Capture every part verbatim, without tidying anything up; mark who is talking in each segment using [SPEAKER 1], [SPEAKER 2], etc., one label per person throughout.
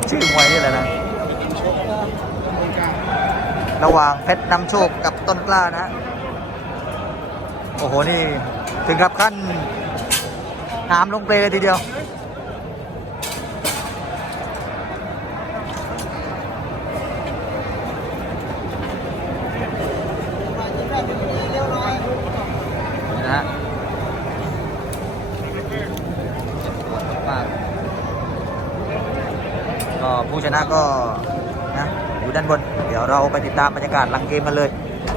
[SPEAKER 1] ชื่อมวยนี่แหละนะระหว่างเพชรนำโชคกับต้นกล้านะโอ้โหนี่ถึงกับขั้นหามลงเปลเลยทีเดียวนี่นะฮะก็ผู้ชนะก็นะอยู่ด้านบนเดี๋ยวเราไปติดตามบรรยากาศหลังเกมกันเลย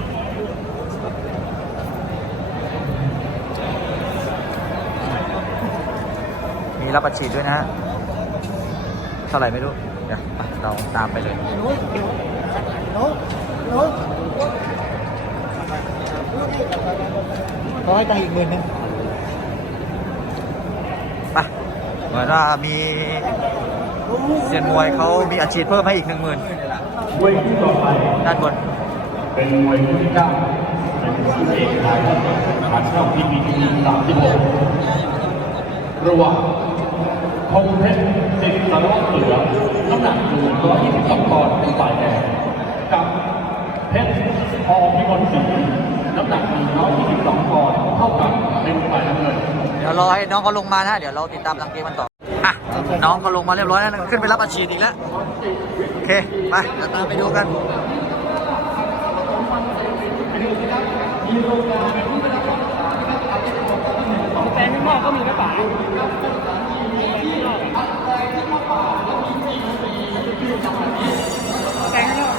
[SPEAKER 1] มีรับอัดฉีดด้วยนะฮะเท่าไหร่ไม่รู้เดี๋ยวเราตามไปเลยเขาให้ตังค์อีกหมื่นนึงไปเหมือนว่ามีเซียนมวยเขามีอัดฉีดเพิ่มให้อีกหนึ่งหมื่นด้านบน
[SPEAKER 2] เป็นมวยคู่ที่เก้าเป็นคู่เอกไทยผ่านช่องทีวีทีสามสิบหกระหว่างพงเพชรสิทธิ์สารวัตรเหลืองน้ำหนักหนึ่งร้อยยี่สิบสองปอนด์เป็นฝ่ายแดงกับเพชรพอพิมลศรีน้ำหนักหนึ่งร้อยยี่สิบสองปอนด์เท่ากันเป็นฝ่ายน้ำเงิน
[SPEAKER 1] เดี๋ยวรอให้น้องเขาลงมานะเดี๋ยวเราติดตามหลังเกมกันต่ออ่ะน้องเขาลงมาเรียบร้อยแล้วขึ้นไปรับอัดฉีดอีกแล้วโอเคไปเดี๋ยวตามไปดูกัน
[SPEAKER 3] แฟนข้างนอกก็มีกระป๋าแฟนข้างนอก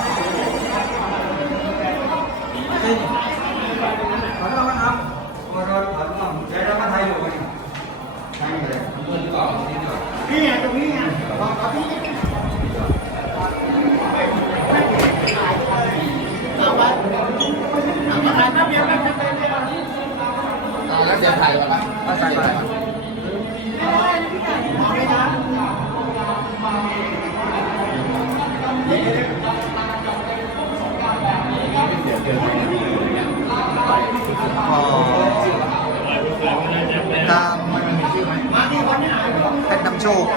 [SPEAKER 3] นี่ไงตรงนี้ไง
[SPEAKER 4] แล้วเสียงไทยก่อนนะเสียงไทยก่อน
[SPEAKER 1] ตามเพชรนำโชค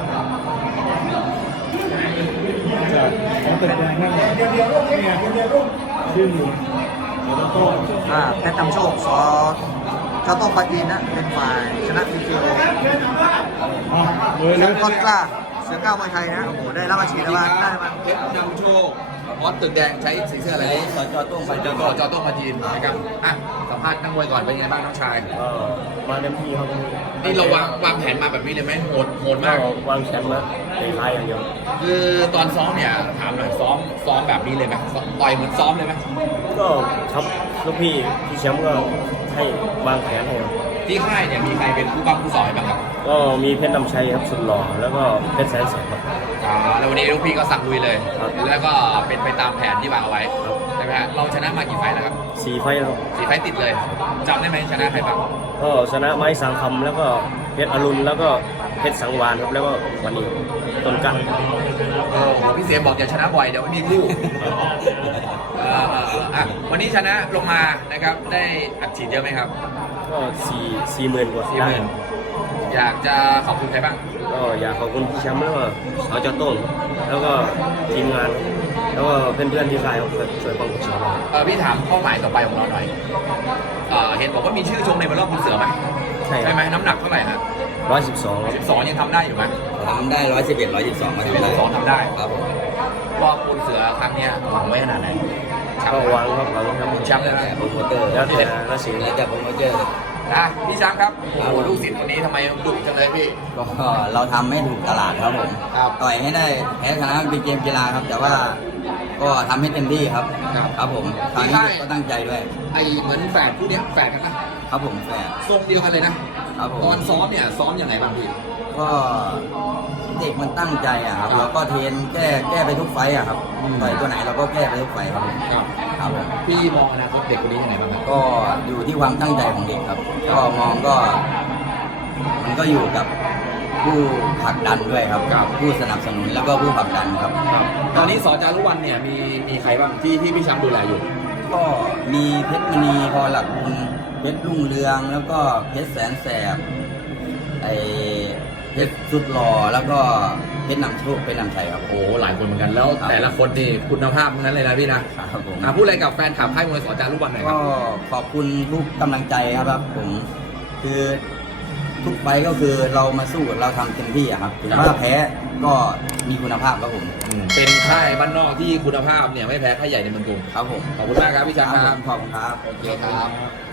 [SPEAKER 3] เขาเป็นแดงนั่นแหละเนี่ยชื่อหมูโต้
[SPEAKER 1] อ่าเพชรนำโชคสอเจ้าโต้งปาจีนนะเป็นฝ่ายชนะทีเดียวเสือก้อนกล้าเสือก้าวมวยไทยนะโอ้โหได้รับอาชีพแล้วว่าได้มา
[SPEAKER 4] เพชรนำโชคมอสตึกแดงใช้สีเสื้ออะไรสจโต้งสจโต้งจอโต้งมาจีนนะครับอ่ะสัมภาษณ์นักมวยก่อนเป็นไงบ้างน้องชาย
[SPEAKER 3] มาเต็มที่ครับ
[SPEAKER 4] นี่เราวางวางแผนมาแบบนี้เลยไหมโหดโหดมาก
[SPEAKER 3] วางแชมป์แล้วเตะท้ายอย่างเดียว
[SPEAKER 4] คือตอนซ้อมเนี่ยถามหน่อยซ้อมซ้อมแบบนี้เลยไหมต่อยเหมือนซ้อมเลยไหม
[SPEAKER 3] ก็ครับลูกพี่พี่แชมป์ก็ให้วางแผนให้
[SPEAKER 4] ที่ค่ายเนี่ยมีใครเป็นผู้บังผู้สอนบ้างครับ
[SPEAKER 3] ก็มีเพชรนำชัยครับสุดหล่อแล้วก็เพชรแสนแสบครับ
[SPEAKER 4] อ่าแล้ววันนี้ลูกพี่ก็สั่งลุยเลยแล้วก็เป็นไปตามแผนที่วางเอาไว้ใช่ไหมฮะเราชนะมากี่ไฟล์แล้วครับ
[SPEAKER 3] สี่ไฟล์ครับ
[SPEAKER 4] สี่ไฟล์ติดเลยจำได้ไหมชนะใครบ้าง
[SPEAKER 3] ก็ชนะไม้สังคำแล้วก็เพชรอรุณแล้วก็เพชรสังวานครับแล้วก็วันนี้ต้นกั๊ก
[SPEAKER 4] โอ้พี่เสียบอกอย่าชนะบ่อยเดี๋ยวไม่มีคู่อ่ะวันนี้ชนะลงมานะครับได้อัดฉีดเยอะไหมครับ
[SPEAKER 3] ก็สี่สี่หมื่นกว่า
[SPEAKER 4] สี่หมื่นอยากจะขอบคุณใครบ้าง
[SPEAKER 3] ก็อยากขอบคุณพี่แชมป์แล้วก็สจโต้งแล้วก็ทีมงานแล้วก็เพื่อนๆที่ค่ายเขาช่วยป้องกันแชมป์
[SPEAKER 4] เออพี่ถามเป้าหมายต่อไปของเราหน่อยเออเห็นบอกว่ามีชื่อชงในบอลรอบคุณเสือไหมใช่ใช่ไหมน้ำหนักเท่าไหร่ฮะ
[SPEAKER 3] ร้อยสิบสอง
[SPEAKER 4] สิบสองยังทำได้อยู่ไหม
[SPEAKER 5] ทำได้ร้อยสิบเอ็ดร้อยสิบสองมาทำได้
[SPEAKER 4] สองทำได้
[SPEAKER 5] ครับผม
[SPEAKER 4] รอบคุณเสือครั้งนี้หวังไว้ขนาดไหน
[SPEAKER 3] ก็หวังครับหวังครับ
[SPEAKER 4] แชมป์เลยนะ
[SPEAKER 5] โปรโมเตอร์
[SPEAKER 3] แล้วแต่แล้วสิ
[SPEAKER 5] แล้วแต่โปรโมเตอร์
[SPEAKER 4] นะพี่ช้างครับโอ้โหลูกศิษย์คนนี้ทำไมดุจังเลยพี่
[SPEAKER 5] ก็เราทำให้ถูกตลาดครับผมต่อยให้ได้แพ้ชนะเป็นเกมกีฬาครับแต่ว่าก็ทำให้เต็มที่ครับครับผมทางนี้ก็ตั้งใจด้วย
[SPEAKER 4] ไอเหมือนแฝดคู่นี้แฝดกันนะครับ
[SPEAKER 5] ผมแฝด
[SPEAKER 4] ทรงเดียวกันเลยนะครับตอนซ้อมเนี่ยซ้อมยังไงบ้างพี่
[SPEAKER 5] ก็เด็กมันตั้งใจอ่ะครับเราก็เทรนแก้แก้ไปทุกไฟอ่ะครับต่อยตัวไหนเราก็แก้ไปทุกไฟครับ
[SPEAKER 4] ครับครับพี่มองอนาคตเด็กคนนี้ยังไงบ้าง
[SPEAKER 5] ก็อยู่ที่ความตั้งใจของเด็กครับก็มองก็มันก็อยู่กับผู้ผลักดันด้วยครับผู้สนับสนุนแล้วก็ผู้ผลักดันครับ
[SPEAKER 4] ตอนนี้สจารุวรรณเนี่ยมีมีใครบ้างที่ที่พี่แชมป์ดูแลอยู่
[SPEAKER 5] ก็มีเพชรมณีพอหลักบุญเพชรรุ่งเรืองแล้วก็เพชรแสนแสบไอเพชรสุดหล่อแล้วก็เพชรนำโชคเพชรนำชัยครับ
[SPEAKER 4] โอ้หลายคนเหมือนกันแล้ว
[SPEAKER 5] ครับ
[SPEAKER 4] แต่ละคนนี่คุณภาพทั้งนั้นเลยนะพี่นะครับ
[SPEAKER 5] ผม
[SPEAKER 4] อ่ะพูดอะไรกับแฟนคลับค่ายมวยสอจารุวันหน่อยค
[SPEAKER 5] ก็
[SPEAKER 4] รับ
[SPEAKER 5] ขอบคุณทุกกำลังใจครับผมคือทุกไฟต์ก็คือเรามาสู้เราทำเต็มที่อะครับถึง
[SPEAKER 4] ครับ
[SPEAKER 5] ว่าแพ้ก็มีคุณภาพครับผม
[SPEAKER 4] อืมเป็นค่ายบ้านนอกที่คุณภาพเนี่ยไม่แพ้ค่ายใหญ่ในเมืองกรุง
[SPEAKER 5] ครับผม
[SPEAKER 4] ขอบคุณมากครับพี่ชาญครับ
[SPEAKER 5] ขอบคุณครับ
[SPEAKER 4] โอเคครับ